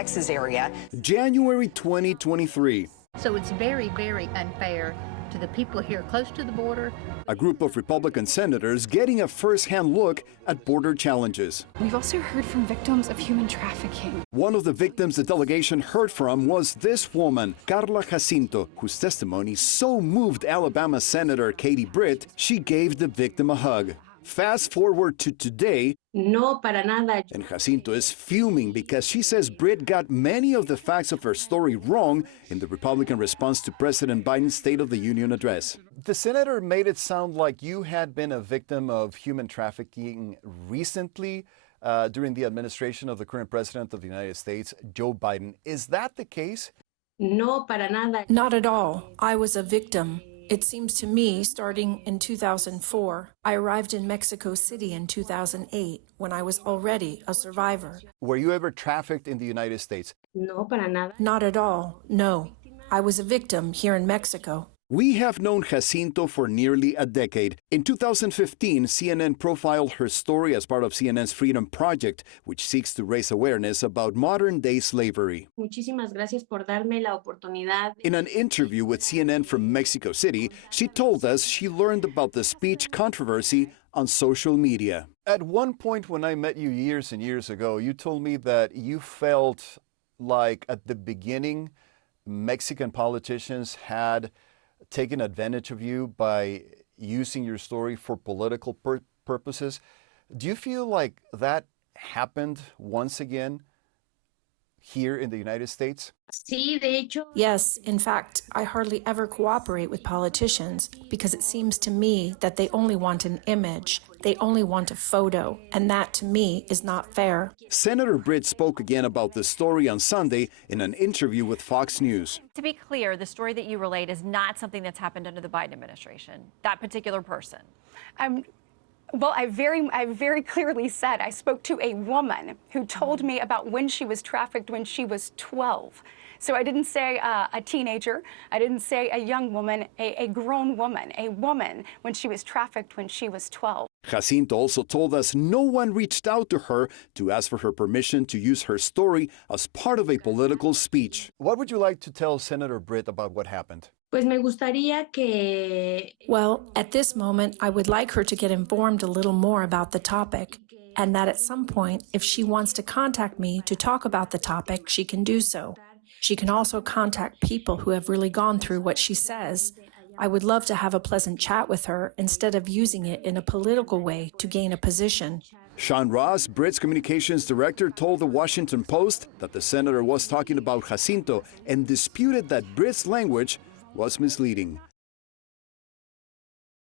Texas area. January 2023. So it's very, very unfair to the people here close to the border. A group of Republican senators getting a first-hand look at border challenges. We've also heard from victims of human trafficking. One of the victims the delegation heard from was this woman, Karla Jacinto, whose testimony so moved Alabama Senator Britt, she gave the victim a hug. Fast forward to today, No, para nada. and Jacinto is fuming because she says Britt got many of the facts of her story wrong in the Republican response to President Biden's State of the Union address. The senator made it sound like you had been a victim of human trafficking recently during the administration of the current president of the United States, Joe Biden. Is that the case? No, para nada. Not at all. I was a victim. It seems to me, starting in 2004, I arrived in Mexico City in 2008 when I was already a survivor. Were you ever trafficked in the United States? No, para nada. Not at all, no. I was a victim here in Mexico. We have known Jacinto for nearly a decade. In 2015, CNN profiled her story as part of CNN's Freedom Project, which seeks to raise awareness about modern-day slavery. Muchísimas gracias por darme la oportunidad. In an interview with CNN from Mexico City, she told us she learned about the speech controversy on social media. At one point when I met you years and years ago, you told me that you felt like at the beginning, Mexican politicians had taken advantage of you by using your story for political purposes. Do you feel like that happened once again here in the United States? Sí, de hecho. Yes, in fact, I hardly ever cooperate with politicians because it seems to me that they only want an image. They only want a photo, and that to me is not fair. Senator Britt spoke again about the story on Sunday in an interview with Fox News. To be clear, the story that you relayed is not something that's happened under the Biden administration, that particular person. Well, I very clearly said I spoke to a woman who told me about when she was trafficked when she was 12. So I didn't say a teenager. I didn't say a young woman, a grown woman, a woman when she was trafficked when she was 12. Jacinto also told us no one reached out to her to ask for her permission to use her story as part of a political speech. What would you like to tell Senator Britt about what happened? Pues me gustaría que. Well, at this moment, I would like her to get informed a little more about the topic, and that at some point, if she wants to contact me to talk about the topic, she can do so. She can also contact people who have really gone through what she says. I would love to have a pleasant chat with her instead of using it in a political way to gain a position. Sean Ross, Britt's communications director, told the Washington Post that the senator was talking about Jacinto and disputed that Britt's language was misleading.